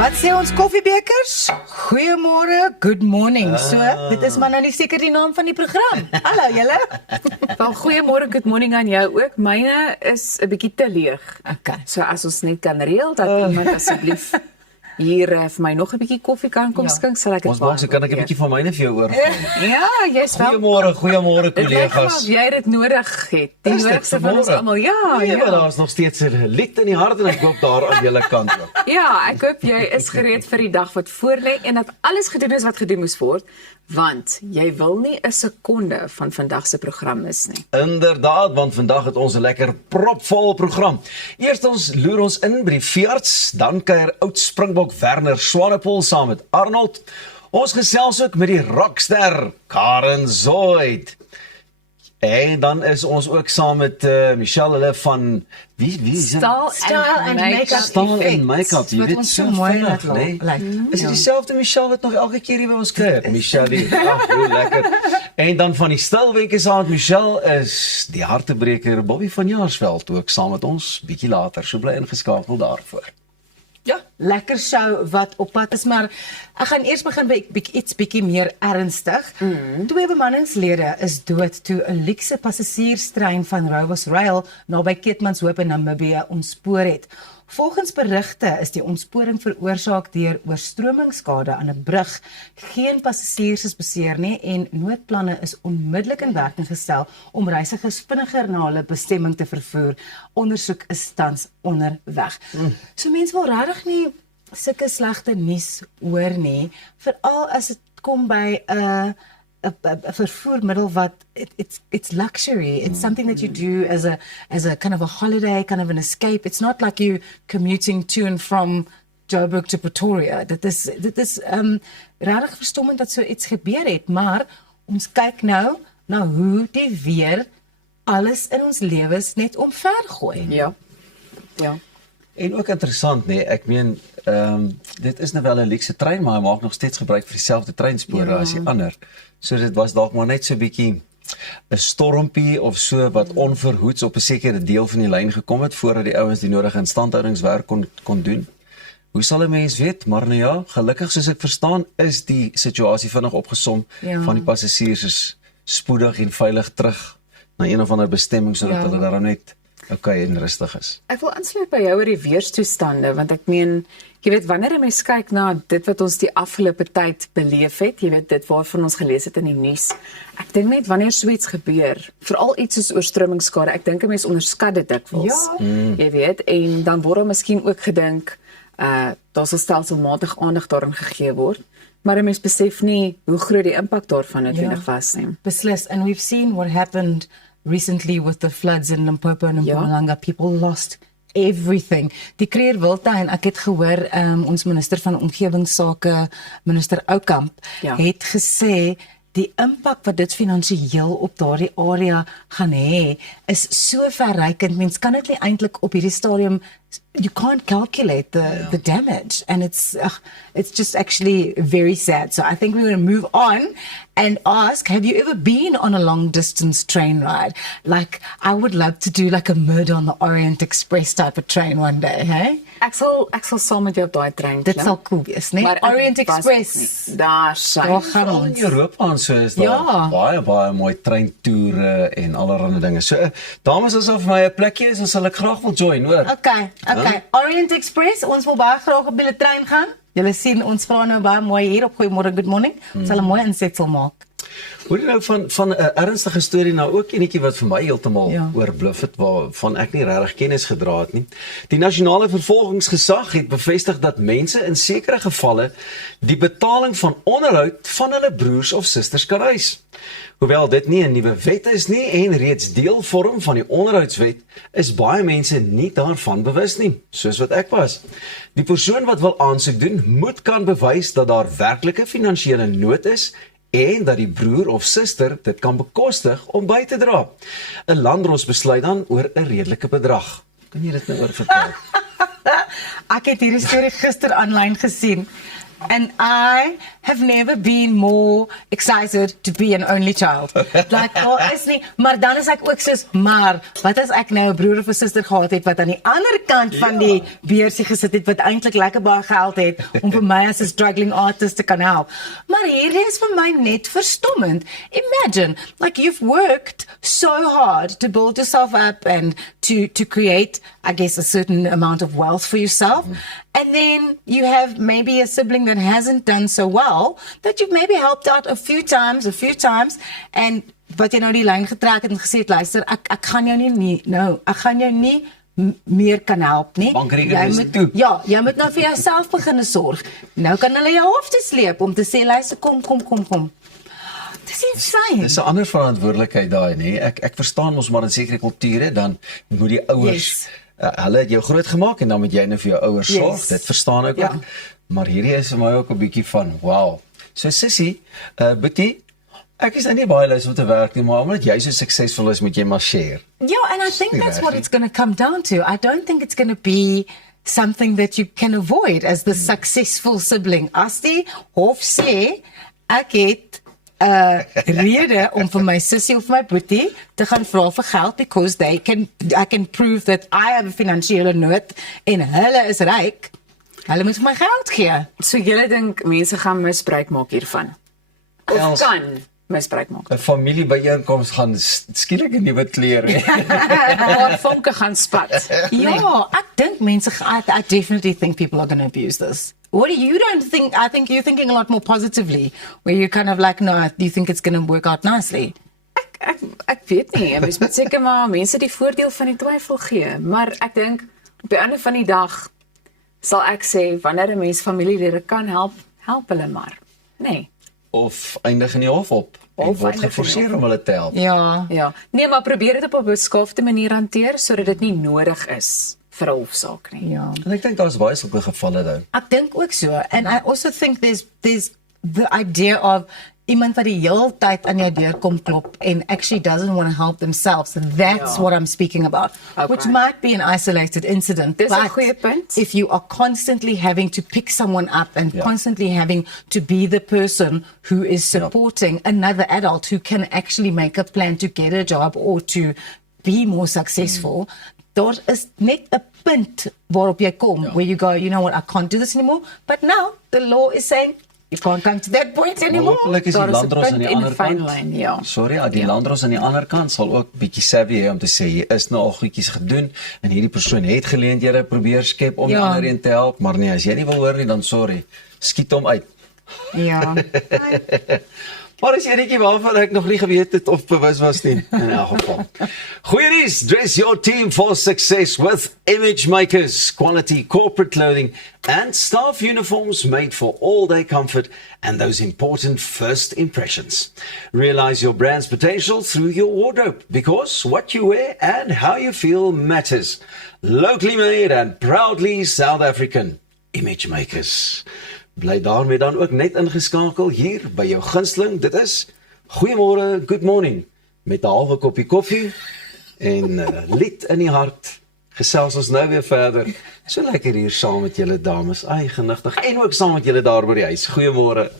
Wat sê ons koffiebekers? Goeiemôre, good morning. So, dit is maar nou nie seker die naam van die program. Hallo julle. Wel, goeiemôre, good morning aan jou ook. Myne is 'n bietjie te leeg. Okay. So as ons net kan reël dat iemand asseblief hier vir my nog 'n bietjie koffie kan kom skink, sal ek dit Ons maak so kan ek 'n bietjie van myne vir jou oorgee. Ja, jy's wel. Goeiemôre Dit lyk kollegas. of jy dit nodig het. Die Is dit nodigste van ons vanmôre? almal. Ja, Nee, maar ja. daar is nog steeds 'n lied in die hart en ek hoop daar aan julle kant ook. Ja, ek hoop jy is gereed vir die dag wat voorlê en dat alles gedoen is wat gedoen moes word, want jy wil nie 'n sekonde van vandag se program mis nie. Inderdaad, want vandag het ons 'n lekker propvol program. Eerstens loer ons in by die veearts, dan kuier oud Springbok Werner Swanepoel saam met Arnold. Ons gesels ook met die rockster Karen Zoid. En dan is ons ook saam met Michelle hulle van wie is dit? Style and make-up. Style en make-up, jy Wat weet ons so so mooi vinnig, laat nee? lyk. Is dit dieselfde Michelle wat nog elke keer hier by ons kuier? Michelle, ag, hoe lekker. En dan van die stilwenke saam met Michelle is die hartebreker Bobby van Jaarsveld ook saam met ons bietjie later. So bly ingeskakel daarvoor. Ja, lekker show wat op pad is, maar ek gaan eers begin by iets bietjie meer ernstig. 2 bemanningslede is dood toe 'n luukse passasierstrein van Rowers Rail naby Keetmanshoop in Namibië ontspoor het. Volgens berigte is die ontsporing veroorsaak deur oorstromingskade aan 'n brug. Geen passasiers is beseer nie en noodplanne is onmiddellik in werking gestel om reisigers vinniger na hulle bestemming te vervoer. Ondersoek is tans onderweg. So mense wil regtig nie sulke slegte nuus hoor nie, veral as dit kom by 'n vervoermiddel wat it's luxury. It's something that you do as a kind of a holiday, kind of an escape. It's not like you commuting to and from Joburg to Pretoria. Dit is regtig verstommend dat so iets gebeur het, maar ons kyk nou na hoe die weer alles in ons lewens net omvergooi. Ja. Ja. En ook interessant, nee, ek meen, dit is nou wel 'n luukse trein, maar hy maak nog steeds gebruik vir dieselfde treinspore as die ander. So dit was dalk maar net so 'n bietjie 'n stormpie of so wat onverhoeds op 'n sekere deel van die lyn gekom het voordat die ouens die nodige instandhoudingswerk kon doen. Hoe sal 'n mens weet? Maar nou ja, gelukkig soos ek verstaan, is die situasie vinnig opgesom. Van die passasiers is spoedig en veilig terug na een of ander bestemming sodat hulle daar net okay en rustig is. Ek wil aansluit by jou oor die weerstoestande, want ek meen, jy weet, wanneer 'n mens kyk na dit wat ons die afgelope tyd beleef het, jy weet, dit waarvan ons gelees het in die nuus, ek dink net wanneer so iets gebeur, veral iets soos oorstromingskade, ek dink 'n mens onderskat dit dikwels. Jy weet, en dan word daar miskien ook gedink, daar sal stelselmatig aandag daaraan gegee word, maar 'n mens besef nie hoe groot die impak daarvan noodwendig was nie. Beslis, and we've seen what happened recently with the floods in Limpopo and Mpumalanga. People lost everything. Die Creer Wildtuin, ek het gehoor, ons minister van omgewingsake, minister Oukamp, het gesê die impak wat dit finansiëel op daardie area gaan hê, is so verrykend. Mens kan dit nie eintlik op hierdie stadium, you can't calculate the damage, and it's just actually very sad. So I think we're going to move on and ask, have you ever been on a long distance train ride? Like, I would love to do like a Murder on the Orient Express type of train one day, hey? Ek sal saam met jou op daai trein Dit sal cool wees, nee? Orient Express. Daar sy. Daar gaan In ons. Europa en so is daar baie mooi treintoere en allerlei dinge. So, dames, as of my 'n plekjie is, dan sal ek graag wil join, hoor. Okay. Orient Express, ons wil baie graag op julle trein gaan. Julle sien, ons vra nou baie mooi hier op Goeiemôre, good morning. Ons sal 'n mooi insetsel maak. Hoor jy nou van 'n ernstige storie nou ook enetjie wat vir my heeltemal oorbluf het, waarvan ek nie regtig kennis gedra het nie. Die nasionale vervolgingsgesag het bevestig dat mense in sekere gevalle die betaling van onderhoud van hulle broers of susters kan eis. Hoewel dit nie 'n nuwe wet is nie en reeds deel vorm van die onderhoudswet, is baie mense nie daarvan bewus nie, soos wat ek was. Die persoon wat wil aansoek doen, moet kan bewys dat daar werklike finansiële nood is en dat die broer of suster dit kan bekostig om by te dra. 'n Landdros besluit dan oor 'n redelike bedrag. Kan jy dit nou oor vertel? Ek het hierdie storie gister aanlyn gesien. And I have never been more excited to be an only child. Like, is nie, maar dan is ek ook soos, maar, wat as ek nou 'n broer of 'n suster gehad het, wat aan die ander kant van die beursie gesit het, wat eintlik lekker baie geld het, om vir my as 'n struggling artist te kan help. Maar hierdie is vir my net verstommend. Imagine, like you've worked so hard to build yourself up and to create, I guess, a certain amount of wealth for yourself. And then you have maybe a sibling that hasn't done so well, that you've maybe helped out a few times, and wat jy nou die lyn getrek het en gesê het, luister, ek gaan jou ek gaan jou nie meer kan help nie. Jy moet nou vir jouself begin sorg. Nou kan hulle jou hof te sleep om te sê, luister, kom. Dis insane. Dis 'n ander verantwoordelikheid daai, nê? Ek verstaan ons maar in sekere kulture dan moet die ouers hulle het jou groot gemaak en dan moet jy nou vir jou ouers sorg. Dit verstaan ek ook. Maar hierdie is vir my ook 'n bietjie van, wow. So Sissie, Boetie, ek is nou nie baie lus om te werk nie, maar omdat jy so suksesvol is, moet jy maar share. Yeah, and I think that's what it's going to come down to. I don't think it's going to be something that you can avoid as the successful sibling. As die hof sê, ek het rede om vir my sussie of my boetie te gaan vra vir geld because I can prove that I have 'n finansiële nood en hulle is ryk. Hulle moet my geld gee. So julle dink mense gaan misbruik maak hiervan? Of kan misbruik maak? 'n Familiebyeenkoms gaan skielik 'n nuwe klere. Waar vonke gaan spat. Ja, ek dink mense I definitely think people are going to abuse this. What do you don't think? I think you're thinking a lot more positively, where you kind of like, no, you think it's going to work out nicely. Ek weet nie, mens moet seker maar mense die voordeel van die twyfel gee, maar ek dink op die einde van die dag sal ek sê wanneer 'n mens familielede kan help hulle maar. Nee. Of eindig in die hof op. Of word geforseer om hulle te help. Ja. Nee, maar probeer dit op 'n beskaafde manier hanteer sodat dit nie nodig is vir 'n hofsaak nie. Ja. En ek dink daar's baie sulke gevalle dan. Ek dink ook so. And I also think there's the idea of iemand wat die hele tyd aan jou deur kom klop and actually doesn't want to help themselves. And that's what I'm speaking about. Okay. Which might be an isolated incident. Dis 'n but goeie punt. if you are constantly having to pick someone up and constantly having to be the person who is supporting another adult who can actually make a plan to get a job or to be more successful, daar is net 'n punt waarop jy kom where you go, you know what, I can't do this anymore. But now the law is saying you can't come to that point anymore. Hopelijk is die landros aan die ander kant. Ja. Sorry, die landros aan die ander kant sal ook bietjie savvy hê om te sê jy is nou al goedjies gedoen en hierdie persoon het geleenthede probeer skep om die ander een te help, maar nee, as jy nie wil hoor nie, dan sorry. Skiet hom uit. Ja. Maar is enetjie waarvan ek nog nie geweet het of bewus was nie, in elk geval. Goeie nuus, dress your team for success with Image Makers, quality corporate clothing and staff uniforms made for all-day comfort and those important first impressions. Realize your brand's potential through your wardrobe, because what you wear and how you feel matters. Locally made and proudly South African. Image Makers. Bly daarmee dan ook net ingeskakel hier by jou gunsteling. Dit is Goeiemôre, good morning met 'n halwe koppie koffie en lied in die hart. Gesels ons nou weer verder. So lekker hier saam met julle dames. Ai, genigtig. En ook saam met julle daar by die huis. Goeiemôre.